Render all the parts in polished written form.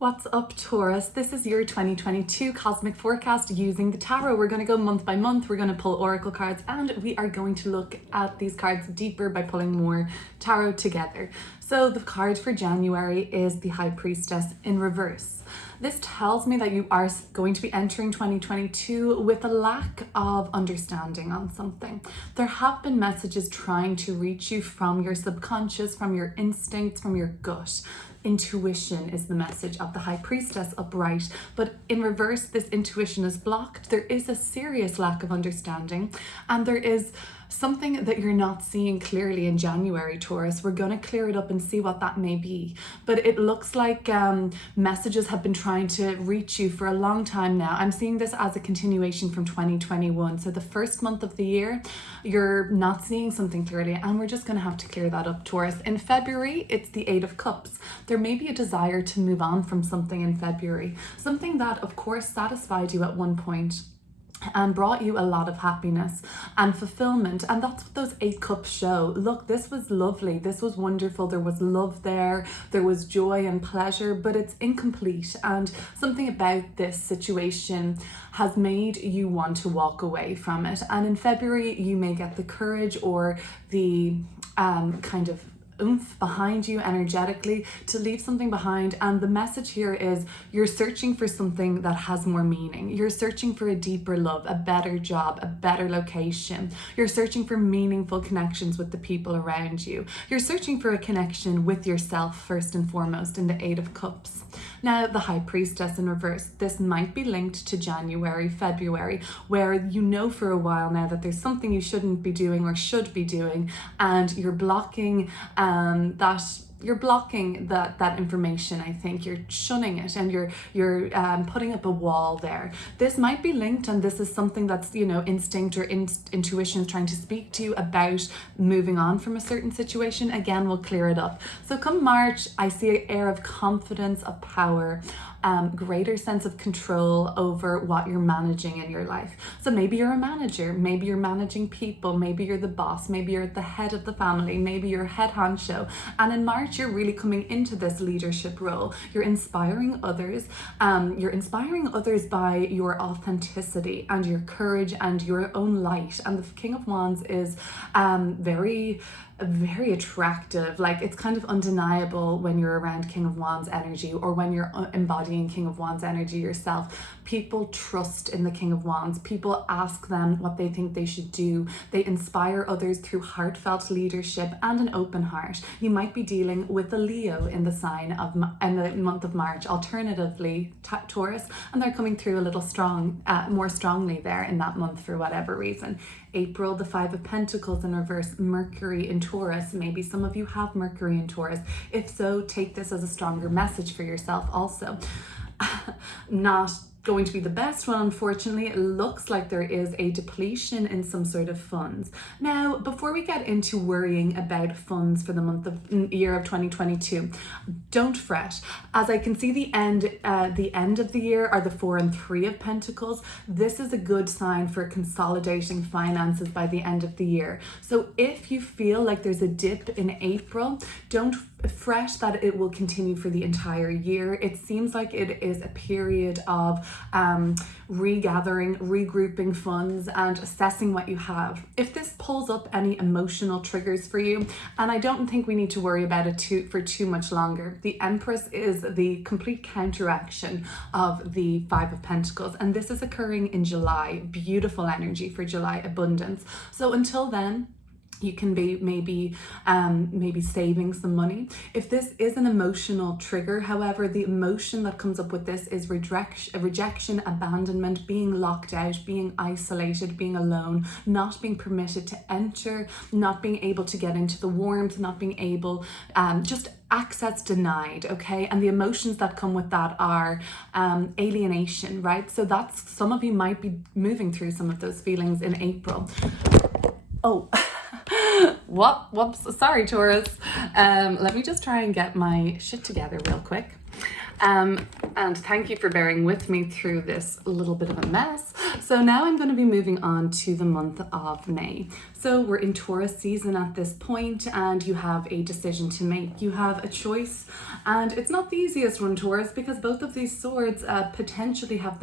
What's up, Taurus? This is your 2022 cosmic forecast using the tarot. We're going to go month by month. We're going to pull oracle cards and we are going to look at these cards deeper by pulling more tarot together. So the card for January is the High Priestess in reverse. This tells me that you are going to be entering 2022 with a lack of understanding on something. There have been messages trying to reach you from your subconscious, from your instincts, from your gut. Intuition is the message of the High Priestess upright, but in reverse, this intuition is blocked. There is a serious lack of understanding, and there is something that you're not seeing clearly in January, Taurus. We're going to clear it up and see what that may be. But it looks like messages have been trying to reach you for a long time now. I'm seeing this as a continuation from 2021. So the first month of the year, you're not seeing something clearly, and we're just going to have to clear that up, Taurus. In February, it's the Eight of Cups. There may be a desire to move on from something in February, something that, of course, satisfied you at one point and brought you a lot of happiness and fulfillment. And that's what those 8 cups show. Look, this was lovely. This was wonderful. There was love there. There was joy and pleasure, but it's incomplete. And something about this situation has made you want to walk away from it. And in February, you may get the courage or the kind of oomph behind you energetically to leave something behind. And the message here is you're searching for something that has more meaning. You're searching for a deeper love, a better job, a better location. You're searching for meaningful connections with the people around you. You're searching for a connection with yourself first and foremost in the Eight of Cups. Now, the High Priestess in reverse, this might be linked to January, February, where you know for a while now that there's something you shouldn't be doing or should be doing, and you're blocking that information. I think you're shunning it, and you're putting up a wall there. This might be linked, and this is something that's, you know, instinct or intuition is trying to speak to you about moving on from a certain situation. Again, we'll clear it up. So come March, I see an air of confidence, of power, greater sense of control over what you're managing in your life. So maybe you're a manager, maybe you're managing people, maybe you're the boss, maybe you're at the head of the family, maybe you're head honcho. And in March, you're really coming into this leadership role. You're inspiring others. You're inspiring others by your authenticity and your courage and your own light. And the King of Wands is very attractive. Like, it's kind of undeniable when you're around King of Wands energy, or when you're embodying King of Wands energy yourself. People trust in the King of Wands. People ask them what they think they should do. They inspire others through heartfelt leadership and an open heart. You might be dealing with a Leo in the sign of in the month of March, alternatively Taurus, and they're coming through a little more strongly there in that month for whatever reason. April, the Five of Pentacles in reverse, Mercury in Taurus. Maybe some of you have Mercury in Taurus. If so, take this as a stronger message for yourself also. Not going to be the best one, unfortunately. It looks like there is a depletion in some sort of funds. Now, before we get into worrying about funds for the year of 2022, don't fret. As I can see, the end of the year are the 4 and 3 of Pentacles. This is a good sign for consolidating finances by the end of the year. So if you feel like there's a dip in April, don't fret that it will continue for the entire year. It seems like it is a period of regathering, regrouping funds, and assessing what you have. If this pulls up any emotional triggers for you, and I don't think we need to worry about it for too much longer. The Empress is the complete counteraction of the Five of Pentacles, and this is occurring in July. Beautiful energy for July, abundance. So until then, you can be maybe saving some money. If this is an emotional trigger, however, the emotion that comes up with this is rejection, abandonment, being locked out, being isolated, being alone, not being permitted to enter, not being able to get into the warmth, not being able, just access denied, okay? And the emotions that come with that are alienation, right? So that's, some of you might be moving through some of those feelings in April. Oh, whoops, sorry, Taurus. Let me just try and get my shit together real quick. And thank you for bearing with me through this little bit of a mess. So now I'm going to be moving on to the month of May. So we're in Taurus season at this point, and you have a decision to make. You have a choice, and it's not the easiest one, Taurus, because both of these swords potentially have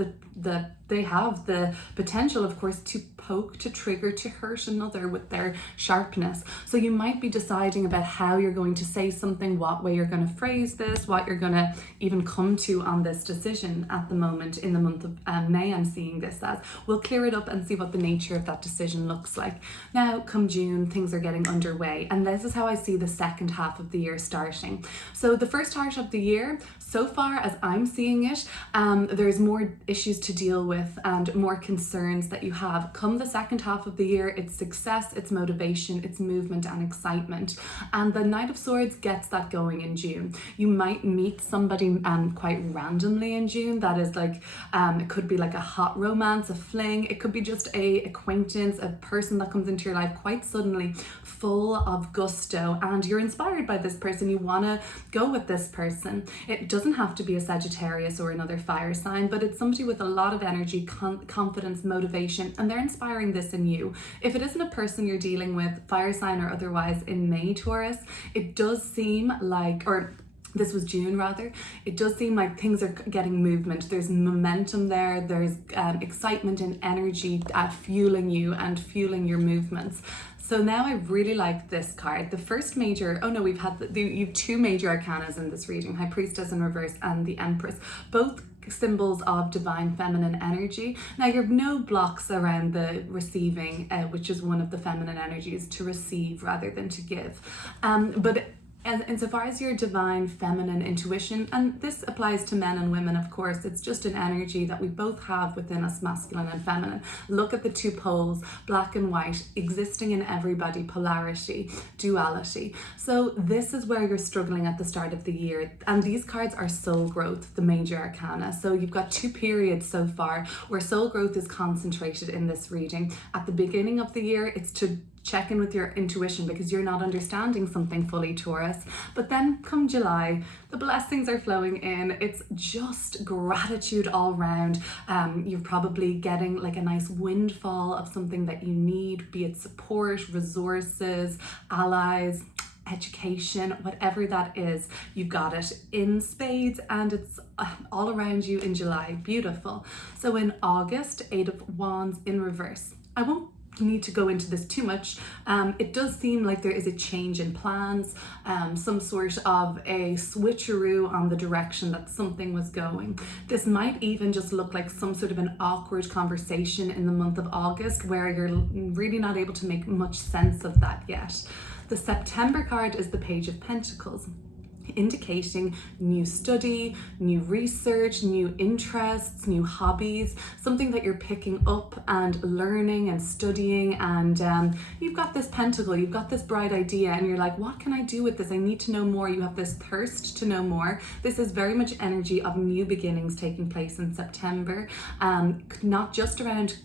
they have the potential, of course, to poke, to trigger, to hurt another with their sharpness. So you might be deciding about how you're going to say something, what way you're going to phrase this, what you're going to even come to on this decision at the moment in the month of May. I'm seeing this as. We'll clear it up and see what the nature of that decision looks like. Now, come June, things are getting underway, and this is how I see the second half of the year starting. So the first half of the year, so far as I'm seeing it, there's more issues to deal with and more concerns that you have. Come the second half of the year, it's success, it's motivation, it's movement and excitement. And the Knight of Swords gets that going in June. You might meet somebody quite randomly in June. That is like, it could be like a hot romance, a fling. It could be just a acquaintance, a person that comes into your life quite suddenly, full of gusto, and you're inspired by this person. You want to go with this person. It doesn't have to be a Sagittarius or another fire sign, but it's somebody with a lot of energy, confidence, motivation, and they're inspiring this in you. If it isn't a person you're dealing with, fire sign or otherwise, in May, Taurus, it does seem like, or this was June rather, it does seem like things are getting movement. There's momentum there, there's excitement and energy fueling you and fueling your movements. So now I really like this card. The first major, you have two major arcanas in this reading, High Priestess in reverse and the Empress, both symbols of divine feminine energy. Now, you have no blocks around the receiving, which is one of the feminine energies, to receive rather than to give. But insofar as your divine feminine intuition, and this applies to men and women, of course, it's just an energy that we both have within us, masculine and feminine. Look at the two poles, black and white, existing in everybody, polarity, duality. So this is where you're struggling at the start of the year. And these cards are soul growth, the major arcana. So you've got two periods so far where soul growth is concentrated in this reading. At the beginning of the year, it's to check in with your intuition because you're not understanding something fully, Taurus. But then come July, the blessings are flowing in. It's just gratitude all round. You're probably getting like a nice windfall of something that you need, be it support, resources, allies, education, whatever that is, you've got it in spades, and it's all around you in July. Beautiful. So in August, Eight of Wands in reverse. I won't need to go into this too much. It does seem like there is a change in plans, some sort of a switcheroo on the direction that something was going. This might even just look like some sort of an awkward conversation in the month of August where you're really not able to make much sense of that yet. The September card is the Page of Pentacles, indicating new study, new research, new interests, new hobbies, something that you're picking up and learning and studying, and you've got this pentacle, you've got this bright idea, and you're like, what can I do with this? I need to know more. You have this thirst to know more. This is very much energy of new beginnings taking place in September, not just around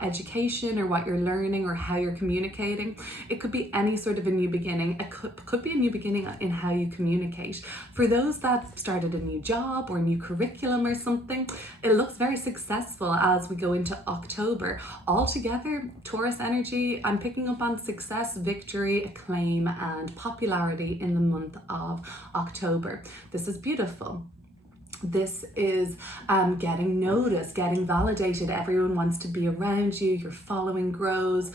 education or what you're learning or how you're communicating. It could be any sort of a new beginning. It could be a new beginning in how you communicate. For those that started a new job or new curriculum or something, it looks very successful as we go into October. Altogether, Taurus energy, I'm picking up on success, victory, acclaim, and popularity in the month of October. This is beautiful. This is getting noticed, getting validated. Everyone wants to be around you. Your following grows.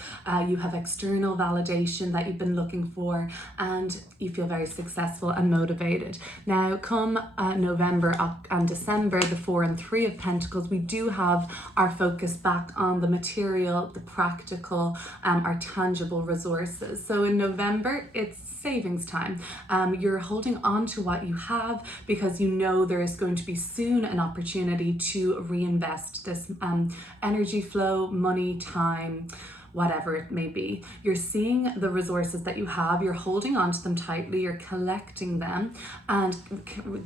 You have external validation that you've been looking for, and you feel very successful and motivated. Now, come November and December, the 4 and 3 of Pentacles, we do have our focus back on the material, the practical, our tangible resources. So in November, it's savings time. You're holding on to what you have because you know there is going to be soon an opportunity to reinvest this energy flow, money, time, whatever it may be. You're seeing the resources that you have, you're holding on to them tightly, you're collecting them, and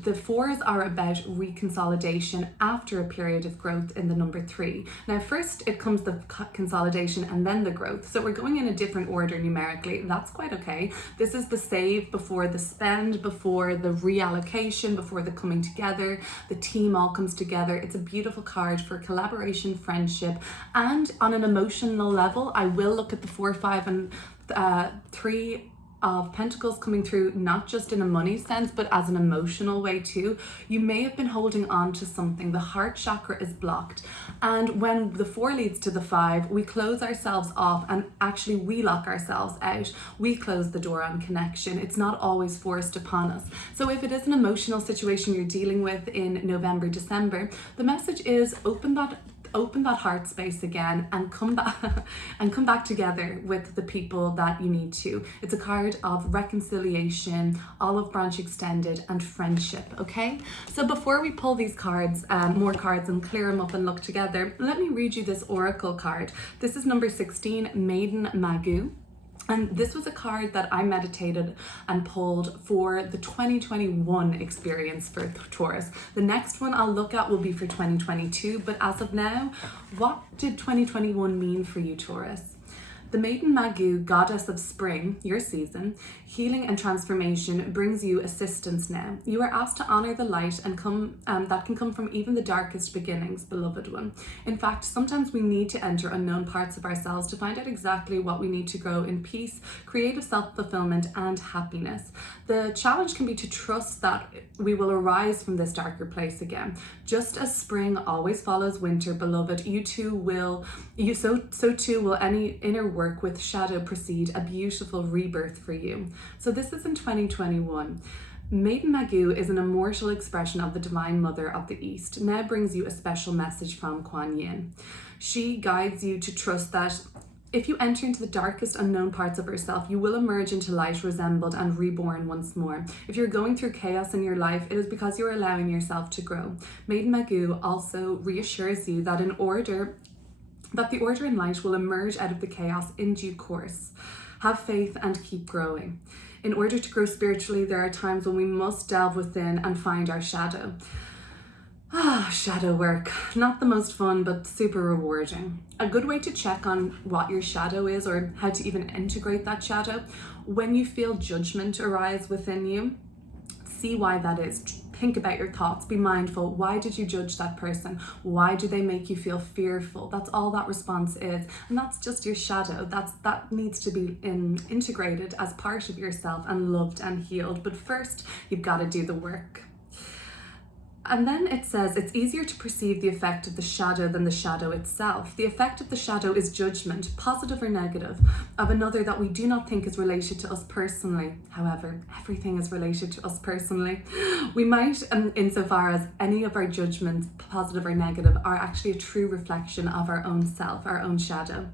the fours are about reconsolidation after a period of growth in the number 3. Now first it comes the consolidation and then the growth, so we're going in a different order numerically. That's quite okay. This is the save before the spend, before the reallocation, before the coming together, the team all comes together. It's a beautiful card for collaboration, friendship, and on an emotional level, I will look at the 4, 5, and 3 of Pentacles coming through, not just in a money sense, but as an emotional way too. You may have been holding on to something. The heart chakra is blocked. And when the 4 leads to the 5, we close ourselves off and actually we lock ourselves out. We close the door on connection. It's not always forced upon us. So if it is an emotional situation you're dealing with in November, December, the message is open that heart space again and come back together with the people that you need to. It's a card of reconciliation, olive branch extended, and friendship. Okay, so before we pull these cards, more cards, and clear them up and look together, let me read you this oracle card. This is number 16, Maiden Magu. And this was a card that I meditated and pulled for the 2021 experience for Taurus. The next one I'll look at will be for 2022, but as of now, what did 2021 mean for you, Taurus? The Maiden Magu, goddess of spring, your season, healing and transformation, brings you assistance now. You are asked to honor the light and that can come from even the darkest beginnings, beloved one. In fact, sometimes we need to enter unknown parts of ourselves to find out exactly what we need to grow in peace, creative self-fulfillment, and happiness. The challenge can be to trust that we will arise from this darker place again. Just as spring always follows winter, beloved, so too will any inner work with shadow precede a beautiful rebirth for you. So this is in 2021. Maiden Magu is an immortal expression of the Divine Mother of the East. Now brings you a special message from Kuan Yin. She guides you to trust that if you enter into the darkest unknown parts of yourself, you will emerge into light, resembled and reborn once more. If you're going through chaos in your life, it is because you're allowing yourself to grow. Maiden Magu also reassures you that the order in light will emerge out of the chaos in due course. Have faith and keep growing. In order to grow spiritually, there are times when we must delve within and find our shadow. Shadow work. Not the most fun, but super rewarding. A good way to check on what your shadow is, or how to even integrate that shadow, when you feel judgment arise within you, see why that is. Think about your thoughts, be mindful. Why did you judge that person? Why do they make you feel fearful? That's all that response is. And that's just your shadow. That needs to be integrated as part of yourself and loved and healed. But first, you've got to do the work. And then it says, it's easier to perceive the effect of the shadow than the shadow itself. The effect of the shadow is judgment, positive or negative, of another that we do not think is related to us personally. However, everything is related to us personally. We might, insofar as any of our judgments, positive or negative, are actually a true reflection of our own self, our own shadow.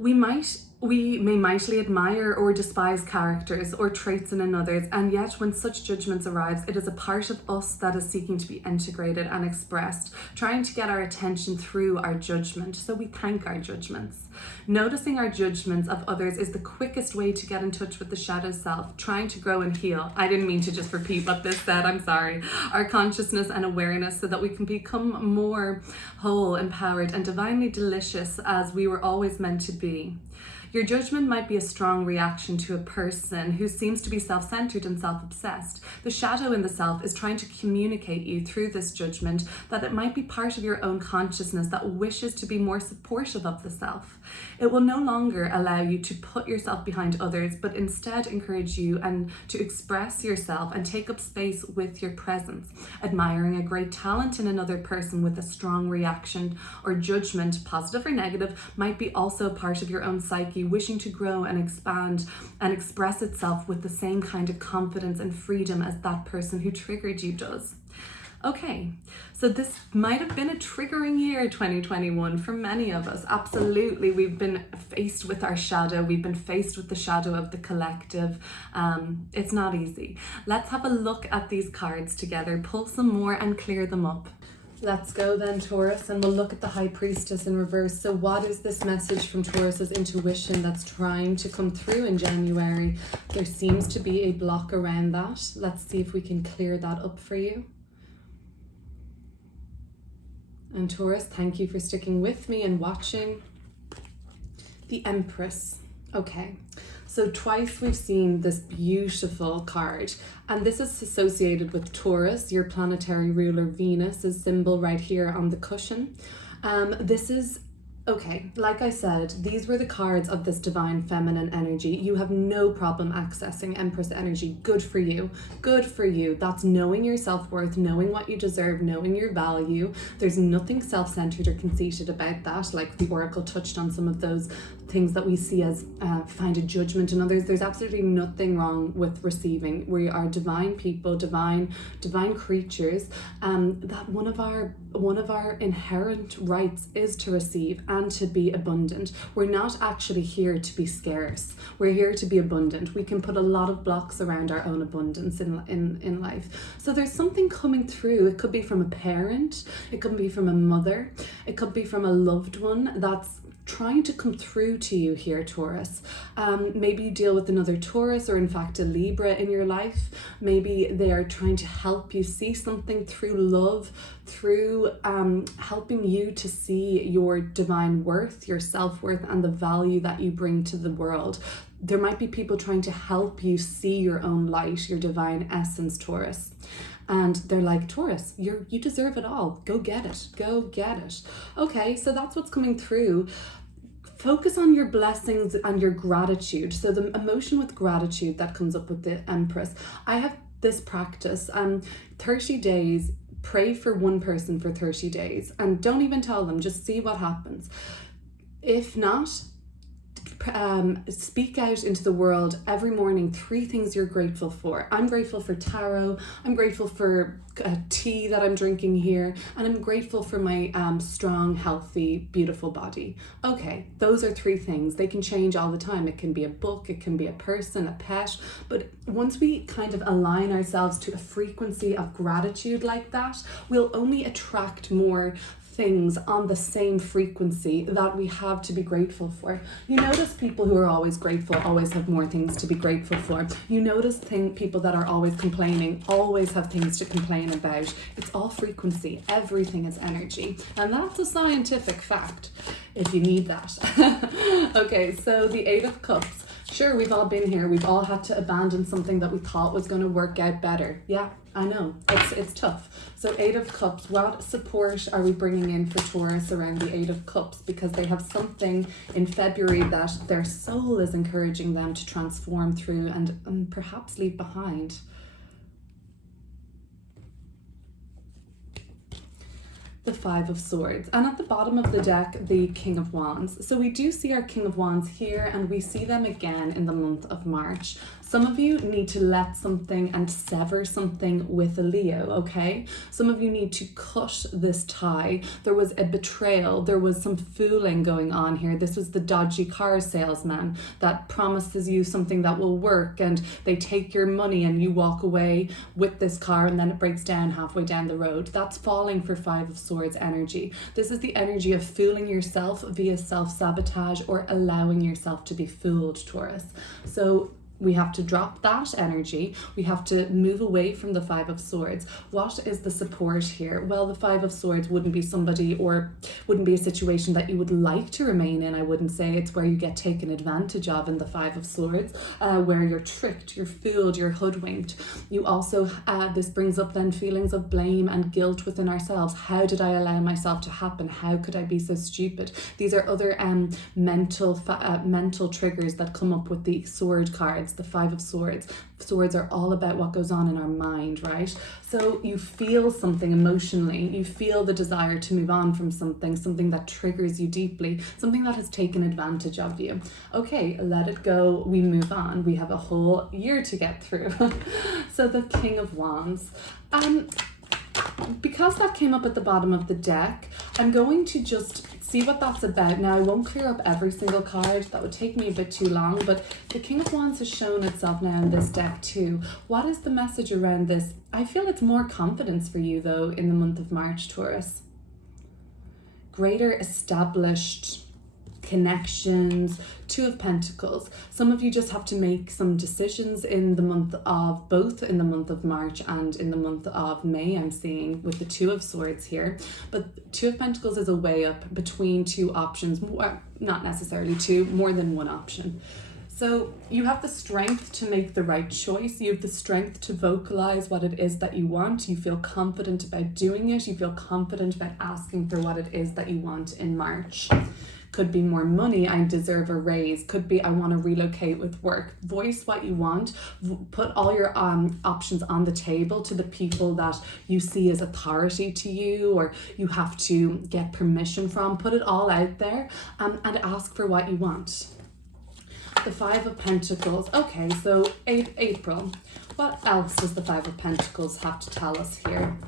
We may mightily admire or despise characters or traits in others, and yet when such judgments arise, it is a part of us that is seeking to be integrated and expressed, trying to get our attention through our judgment. So we thank our judgments. Noticing our judgments of others is the quickest way to get in touch with the shadow self, trying to grow and heal. I didn't mean to just repeat what this said, I'm sorry. Our consciousness and awareness, so that we can become more whole, empowered, and divinely delicious as we were always meant to be. Your judgment might be a strong reaction to a person who seems to be self-centered and self-obsessed. The shadow in the self is trying to communicate you through this judgment that it might be part of your own consciousness that wishes to be more supportive of the self. It will no longer allow you to put yourself behind others, but instead encourage you and to express yourself and take up space with your presence. Admiring a great talent in another person with a strong reaction or judgment, positive or negative, might be also part of your own psyche, wishing to grow and expand and express itself with the same kind of confidence and freedom as that person who triggered you does. Okay, so this might have been a triggering year, 2021, for many of us. Absolutely, we've been faced with our shadow. We've been faced with the shadow of the collective. It's not easy. Let's have a look at these cards together, pull some more and clear them up. Let's go then, Taurus, and we'll look at the High Priestess in reverse. So what is this message from Taurus's intuition that's trying to come through in January? There seems to be a block around that. Let's see if we can clear that up for you. And Taurus, thank you for sticking with me and watching. The Empress. Okay. So twice we've seen this beautiful card, and this is associated with Taurus, your planetary ruler Venus' symbol right here on the cushion. This is, okay, like I said, these were the cards of this divine feminine energy. You have no problem accessing Empress energy. Good for you. Good for you. That's knowing your self-worth, knowing what you deserve, knowing your value. There's nothing self-centered or conceited about that. Like the Oracle touched on some of those things that we see as find a judgment in others. There's absolutely nothing wrong with receiving. We are divine people, divine creatures. That one of our inherent rights is to receive and to be abundant. We're not actually here to be scarce. We're here to be abundant. We can put a lot of blocks around our own abundance in life. So there's something coming through. It could be from a parent. It could be from a mother. It could be from a loved one that's trying to come through to you here, Taurus. Maybe you deal with another Taurus or in fact a Libra in your life. Maybe they are trying to help you see something through love, through helping you to see your divine worth, your self-worth, and the value that you bring to the world. There might be people trying to help you see your own light, your divine essence, Taurus. And they're like, Taurus, you deserve it all. Go get it. Go get it. Okay, so that's what's coming through. Focus on your blessings and your gratitude. So the emotion with gratitude that comes up with the Empress. I have this practice, 30 days, pray for one person for 30 days. And don't even tell them, just see what happens. If not, speak out into the world every morning 3 things you're grateful for. I'm grateful for tarot. I'm grateful for tea that I'm drinking here, and I'm grateful for my strong, healthy, beautiful body. Okay, those are 3 things. They can change all the time. It can be a book, it can be a person, a pet, but once we kind of align ourselves to a frequency of gratitude like that, we'll only attract more things on the same frequency that we have to be grateful for. You notice people who are always grateful always have more things to be grateful for. You notice people that are always complaining always have things to complain about. It's all frequency. Everything is energy. And that's a scientific fact if you need that. Okay, so the 8 of Cups. Sure, we've all been here. We've all had to abandon something that we thought was going to work out better. Yeah, I know. It's tough. So 8 of Cups, what support are we bringing in for Taurus around the 8 of Cups? Because they have something in February that their soul is encouraging them to transform through and perhaps leave behind. The 5 of Swords, and at the bottom of the deck, the King of Wands. So we do see our King of Wands here, and we see them again in the month of March. Some of you need to let something and sever something with a Leo, okay? Some of you need to cut this tie. There was a betrayal. There was some fooling going on here. This was the dodgy car salesman that promises you something that will work, and they take your money and you walk away with this car and then it breaks down halfway down the road. That's falling for 5 of Swords energy. This is the energy of fooling yourself via self-sabotage or allowing yourself to be fooled, Taurus. So we have to drop that energy. We have to move away from the 5 of Swords. What is the support here? Well, the 5 of Swords wouldn't be somebody or wouldn't be a situation that you would like to remain in. I wouldn't say it's where you get taken advantage of in the 5 of Swords, where you're tricked, you're fooled, you're hoodwinked. You also, this brings up then feelings of blame and guilt within ourselves. How did I allow myself to happen? How could I be so stupid? These are other mental triggers that come up with the sword cards. The 5 of Swords. Swords are all about what goes on in our mind, right? So you feel something emotionally, you feel the desire to move on from something that triggers you deeply, something that has taken advantage of you. Okay, let it go, we move on. We have a whole year to get through. So the King of Wands. Because that came up at the bottom of the deck, I'm going to just see what that's about. Now, I won't clear up every single card. That would take me a bit too long, but the King of Wands has shown itself now in this deck too. What is the message around this? I feel it's more confidence for you though in the month of March, Taurus. Greater established connections, Two of Pentacles. Some of you just have to make some decisions in the month of, both in the month of March and in the month of May, I'm seeing with the Two of Swords here. But Two of Pentacles is a way up between two options, not necessarily two, more than one option. So you have the strength to make the right choice. You have the strength to vocalize what it is that you want. You feel confident about doing it. You feel confident about asking for what it is that you want in March. Could be more money, I deserve a raise. Could be I want to relocate with work. Voice what you want. Put all your options on the table to the people that you see as authority to you or you have to get permission from. Put it all out there and ask for what you want. The Five of Pentacles. Okay, so April. What else does the Five of Pentacles have to tell us here?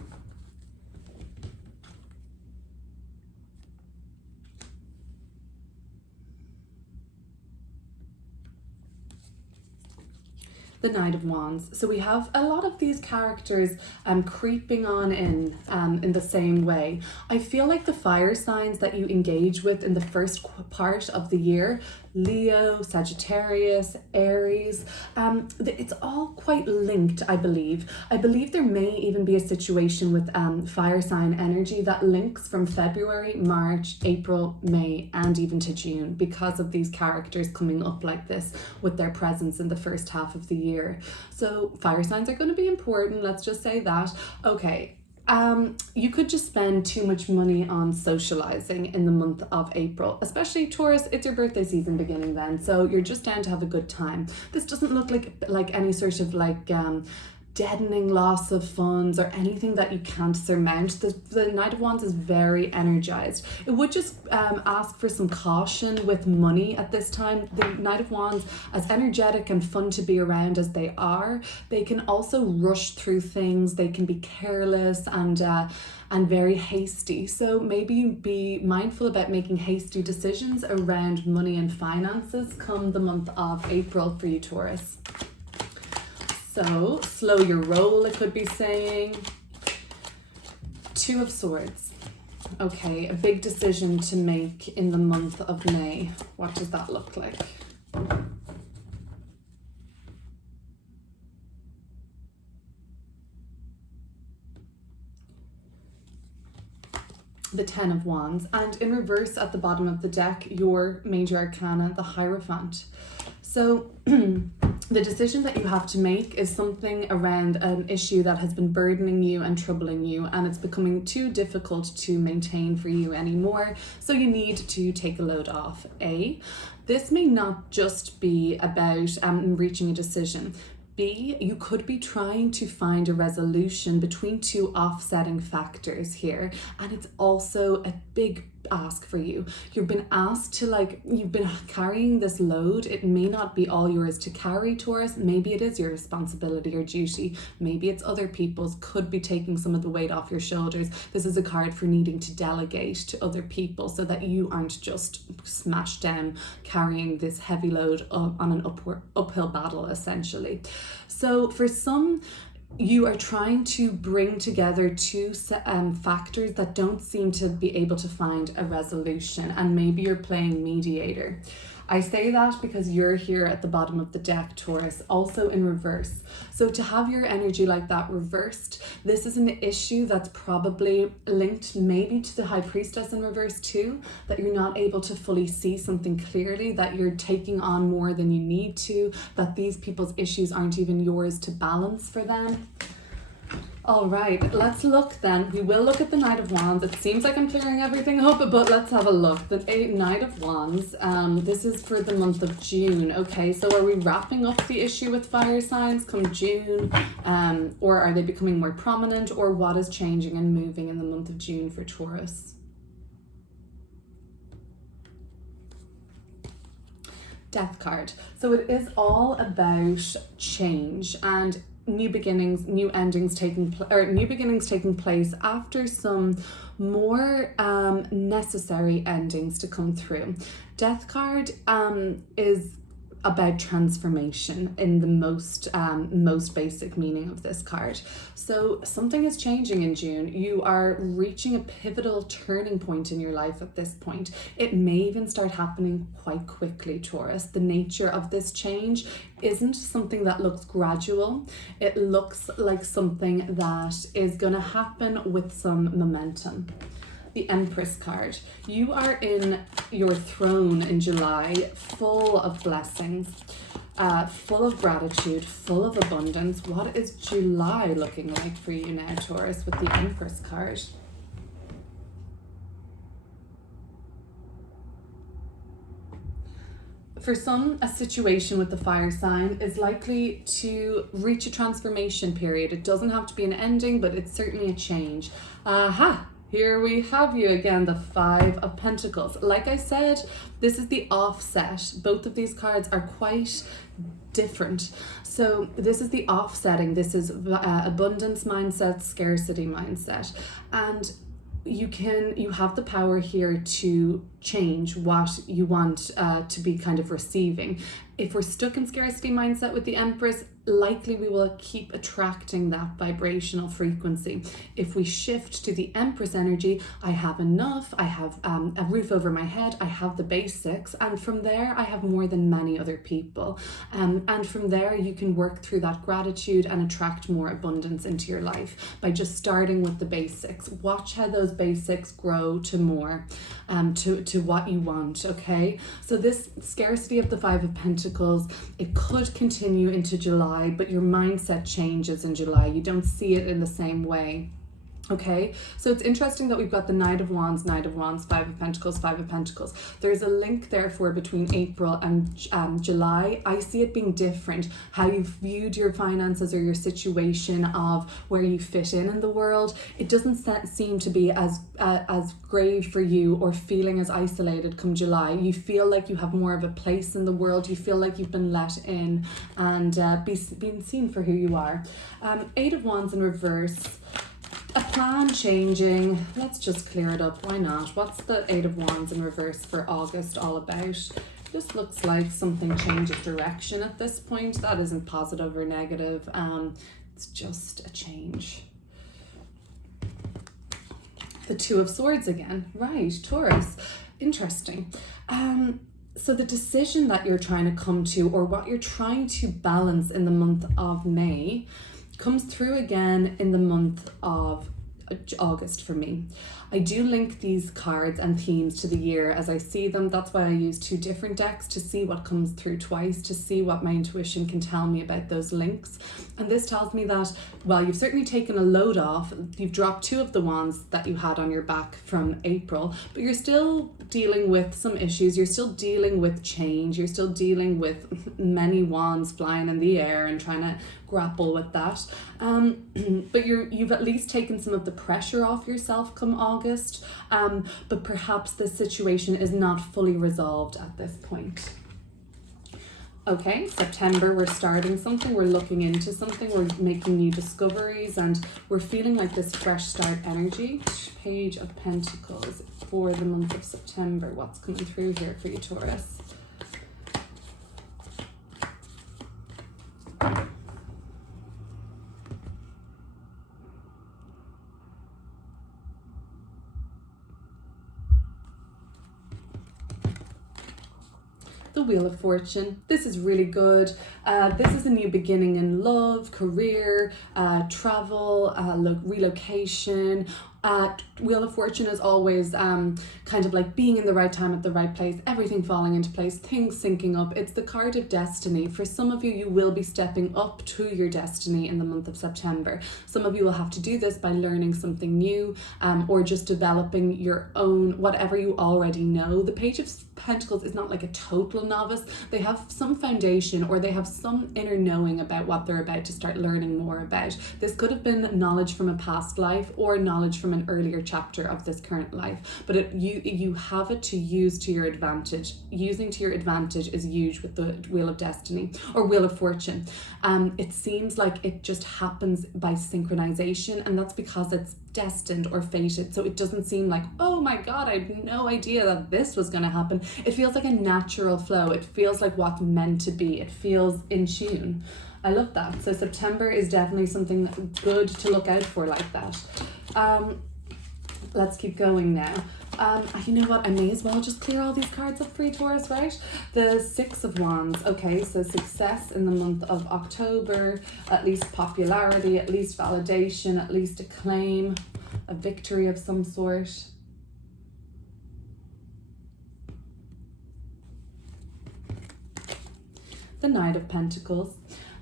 The Knight of Wands. So we have a lot of these characters creeping on in the same way. I feel like the fire signs that you engage with in the first part of the year, Leo, Sagittarius, Aries, it's all quite linked, I believe. I believe there may even be a situation with fire sign energy that links from February, March, April, May, and even to June because of these characters coming up like this with their presence in the first half of the year. So fire signs are going to be important, let's just say that. Okay. You could just spend too much money on socializing in the month of April, especially Taurus. It's your birthday season beginning then, so you're just down to have a good time. This doesn't look like any sort of deadening loss of funds or anything that you can't surmount. The Knight of Wands is very energized. It would just ask for some caution with money at this time. The Knight of Wands, as energetic and fun to be around as they are, they can also rush through things. They can be careless and very hasty. So maybe be mindful about making hasty decisions around money and finances come the month of April for you, Taurus. So, slow your roll, it could be saying. Two of Swords. Okay, a big decision to make in the month of May. What does that look like? The Ten of Wands. And in reverse at the bottom of the deck, your major arcana, the Hierophant. So the decision that you have to make is something around an issue that has been burdening you and troubling you, and it's becoming too difficult to maintain for you anymore. So you need to take a load off. This may not just be about reaching a decision. B, you could be trying to find a resolution between two offsetting factors here, and it's also a big ask for you. You've been asked to you've been carrying this load. It may not be all yours to carry, Taurus. Maybe it is your responsibility or duty. Maybe it's other people's. Could be taking some of the weight off your shoulders. This is a card for needing to delegate to other people so that you aren't just smashed down carrying this heavy load on an uphill battle, essentially. So for some, you are trying to bring together two factors that don't seem to be able to find a resolution, and maybe you're playing mediator. I say that because you're here at the bottom of the deck, Taurus, also in reverse. So to have your energy like that reversed, this is an issue that's probably linked maybe to the High Priestess in reverse too, that you're not able to fully see something clearly, that you're taking on more than you need to, that these people's issues aren't even yours to balance for them. All right, let's look then. We will look at the Knight of Wands. It seems like I'm clearing everything up, but let's have a look. The Knight of Wands, this is for the month of June. Okay, so are we wrapping up the issue with fire signs come June? Or are they becoming more prominent? Or what is changing and moving in the month of June for Taurus? Death card. So it is all about change, and new beginnings, new endings new beginnings taking place after some more necessary endings to come through. Death card is about transformation in the most basic meaning of this card. So something is changing in June. You are reaching a pivotal turning point in your life at this point. It may even start happening quite quickly, Taurus. The nature of this change isn't something that looks gradual. It looks like something that is going to happen with some momentum. The Empress card. You are in your throne in July, full of blessings, full of gratitude, full of abundance. What is July looking like for you now, Taurus, with the Empress card? For some, a situation with the fire sign is likely to reach a transformation period. It doesn't have to be an ending, but it's certainly a change. Aha! Here we have you again, the Five of Pentacles. Like I said, this is the offset. Both of these cards are quite different. So this is the offsetting. This is abundance mindset, scarcity mindset. And you have the power here to change what you want to be kind of receiving. If we're stuck in scarcity mindset with the Empress, likely we will keep attracting that vibrational frequency. If we shift to the Empress energy, I have enough, I have a roof over my head, I have the basics, and from there I have more than many other people. And from there you can work through that gratitude and attract more abundance into your life by just starting with the basics. Watch how those basics grow to more, to what you want, okay? So this scarcity of the Five of Pentacles, it could continue into July, but your mindset changes in July. You don't see it in the same way. Okay, so it's interesting that we've got the Knight of Wands, Five of Pentacles, Five of Pentacles. There's a link therefore between April and July. I see it being different, how you've viewed your finances or your situation of where you fit in the world. It doesn't seem to be as grave for you or feeling as isolated come July. You feel like you have more of a place in the world. You feel like you've been let in and being seen for who you are. Eight of Wands in reverse. A plan changing. Let's just clear it up. Why not? What's the Eight of Wands in reverse for August all about? This looks like something changes direction at this point. That isn't positive or negative. It's just a change. The Two of Swords again. Right, Taurus. Interesting. So the decision that you're trying to come to, or what you're trying to balance in the month of May, comes through again in the month of August for me. I do link these cards and themes to the year as I see them. That's why I use two different decks to see what comes through twice, to see what my intuition can tell me about those links. And this tells me that, well, you've certainly taken a load off. You've dropped two of the wands that you had on your back from April, but you're still dealing with some issues. You're still dealing with change. You're still dealing with many wands flying in the air and trying to grapple with that. But you've at least taken some of the pressure off yourself come August. But perhaps this situation is not fully resolved at this point. Okay, September, we're starting something, we're looking into something, we're making new discoveries, and we're feeling like this fresh start energy. Page of Pentacles for the month of September. What's coming through here for you, Taurus? The Wheel of Fortune. This is really good. This is a new beginning in love, career, travel, relocation. Wheel of Fortune is always kind of like being in the right time at the right place, everything falling into place, things syncing up. It's the card of destiny. For some of you, you will be stepping up to your destiny in the month of September. Some of you will have to do this by learning something new, or just developing your own, whatever you already know. The Page of Pentacles is not like a total novice. They have some foundation, or they have some inner knowing about what they're about to start learning more about. This could have been knowledge from a past life or knowledge from an earlier chapter of this current life, but you have it to use to your advantage. Using to your advantage is huge with the Wheel of Destiny or Wheel of Fortune. It seems like it just happens by synchronization, and that's because it's destined or fated. So it doesn't seem like, oh my God, I had no idea that this was going to happen. It feels like a natural flow. It feels like what's meant to be. It feels in tune. I love that. So September is definitely something good to look out for like that. Let's keep going now. You know what? I may as well just clear all these cards up for you, Taurus, right? The Six of Wands. Okay, so success in the month of October, at least popularity, at least validation, at least acclaim, a victory of some sort. The Knight of Pentacles.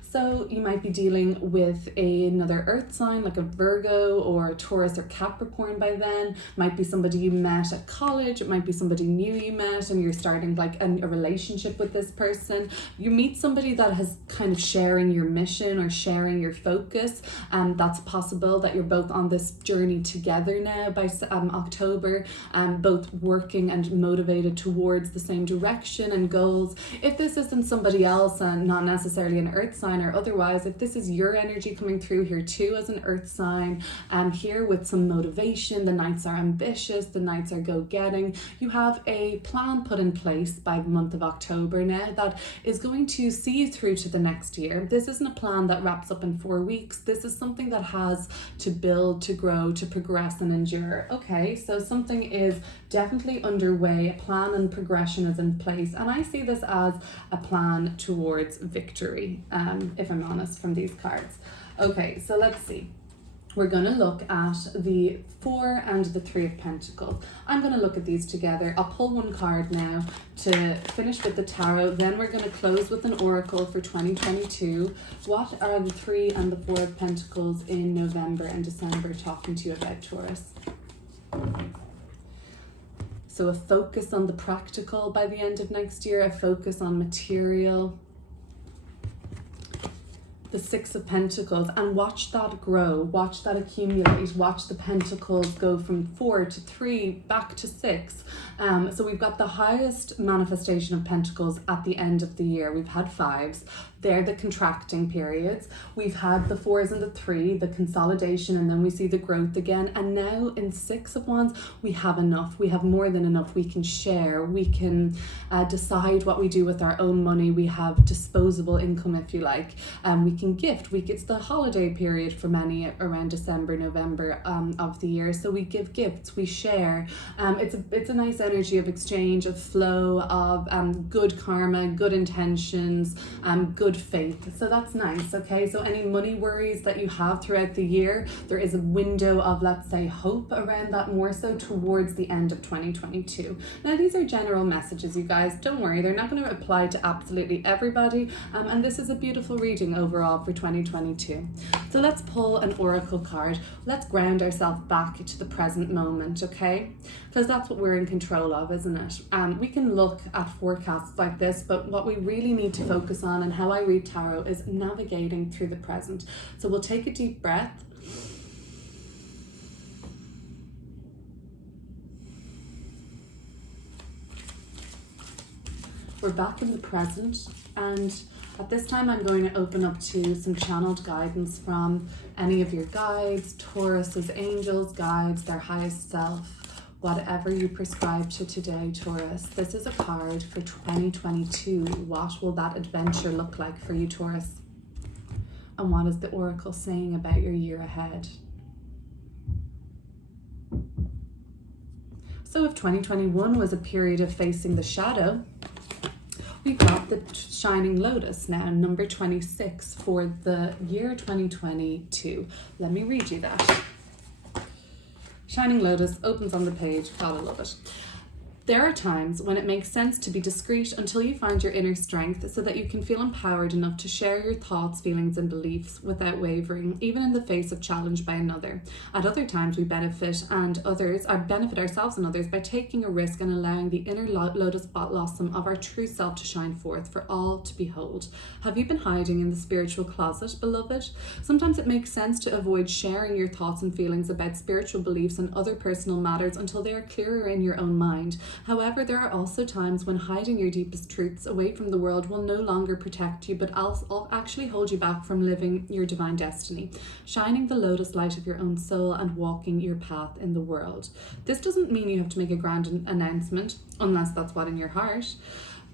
So you might be dealing with another earth sign like a Virgo or a Taurus or Capricorn by then. Might be somebody you met at college. It might be somebody new you met and you're starting like a relationship with this person. You meet somebody that has kind of sharing your mission or sharing your focus. That's possible that you're both on this journey together now by October, both working and motivated towards the same direction and goals. If this isn't somebody else and not necessarily an earth sign or otherwise, if this is your energy coming through here too as an earth sign, here with some motivation, the Knights are ambitious, the Knights are go-getting. You have a plan put in place by the month of October now that is going to see you through to the next year. This isn't a plan that wraps up in 4 weeks. This is something that has to build, to grow, to progress and endure. Okay, so something is definitely underway, a plan and progression is in place, and I see this as a plan towards victory, if I'm honest, from these cards. Okay, so let's see. We're going to look at the 4 and the 3 of Pentacles. I'm going to look at these together. I'll pull one card now to finish with the tarot. Then we're going to close with an oracle for 2022. What are the 3 and the 4 of Pentacles in November and December talking to you about, Taurus? So a focus on the practical by the end of next year, a focus on material. The 6 of Pentacles, and watch that grow, watch that accumulate, watch the pentacles go from 4 to 3 back to 6. So we've got the highest manifestation of pentacles at the end of the year. We've had 5s. They're the contracting periods. We've had the 4s and the 3, the consolidation, and then we see the growth again. And now in 6 of Wands, we have enough. We have more than enough. We can share. We can decide what we do with our own money. We have disposable income, if you like. We can gift. It's the holiday period for many around December, November of the year. So we give gifts. We share. It's a nice energy of exchange, of flow, of good karma, good intentions, good faith. So that's nice. Okay, so any money worries that you have throughout the year, there is a window of, let's say, hope around that, more so towards the end of 2022. Now these are general messages, you guys, don't worry, they're not going to apply to absolutely everybody, and this is a beautiful reading overall for 2022. So let's pull an oracle card. Let's ground ourselves back to the present moment, okay, because that's what we're in control of, isn't it? We can look at forecasts like this, but what we really need to focus on, and how I read tarot, is navigating through the present. So we'll take a deep breath. We're back in the present, and at this time I'm going to open up to some channeled guidance from any of your guides, Taurus's angels, guides, their highest self, whatever you prescribe to today, Taurus. This is a card for 2022. What will that adventure look like for you, Taurus? And what is the oracle saying about your year ahead? So if 2021 was a period of facing the shadow, we've got the Shining Lotus now, number 26 for the year 2022. Let me read you that. Shining Lotus opens on the page. Gotta love it. There are times when it makes sense to be discreet until you find your inner strength so that you can feel empowered enough to share your thoughts, feelings, and beliefs without wavering, even in the face of challenge by another. At other times, we benefit ourselves and others by taking a risk and allowing the inner lotus blossom of our true self to shine forth for all to behold. Have you been hiding in the spiritual closet, beloved? Sometimes it makes sense to avoid sharing your thoughts and feelings about spiritual beliefs and other personal matters until they are clearer in your own mind. However, there are also times when hiding your deepest truths away from the world will no longer protect you, but will actually hold you back from living your divine destiny, shining the lotus light of your own soul and walking your path in the world. This doesn't mean you have to make a grand announcement, unless that's what in your heart.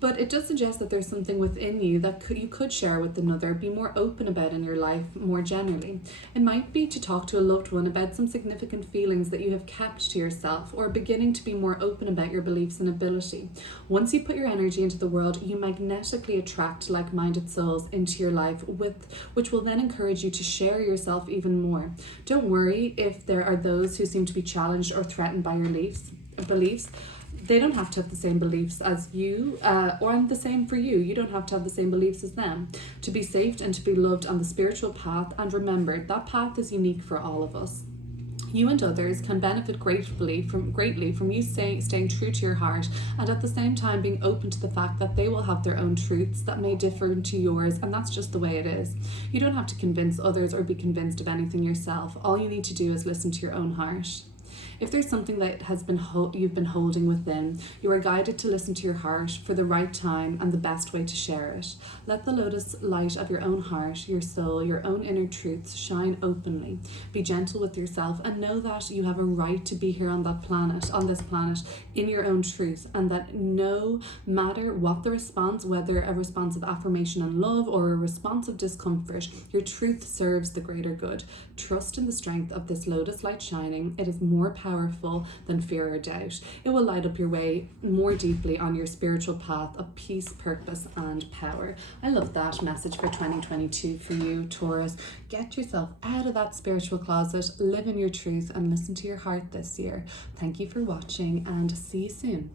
But it does suggest that there's something within you that you could share with another, be more open about in your life more generally. It might be to talk to a loved one about some significant feelings that you have kept to yourself, or beginning to be more open about your beliefs and ability. Once you put your energy into the world, you magnetically attract like-minded souls into your life, which will then encourage you to share yourself even more. Don't worry if there are those who seem to be challenged or threatened by your beliefs. They don't have to have the same beliefs as you, or the same for you. You don't have to have the same beliefs as them to be safe and to be loved on the spiritual path. And remember, that path is unique for all of us. You and others can benefit greatly from you staying true to your heart, and at the same time being open to the fact that they will have their own truths that may differ to yours, and that's just the way it is. You don't have to convince others or be convinced of anything yourself. All you need to do is listen to your own heart. If there's something that you've been holding within, you are guided to listen to your heart for the right time and the best way to share it. Let the lotus light of your own heart, your soul, your own inner truths shine openly. Be gentle with yourself and know that you have a right to be here on this planet, in your own truth, and that no matter what the response, whether a response of affirmation and love or a response of discomfort, your truth serves the greater good. Trust in the strength of this lotus light shining. It is more powerful than fear or doubt. It will light up your way more deeply on your spiritual path of peace, purpose, and power. I love that message for 2022 for you, Taurus. Get yourself out of that spiritual closet, live in your truth, and listen to your heart this year. Thank you for watching, and see you soon.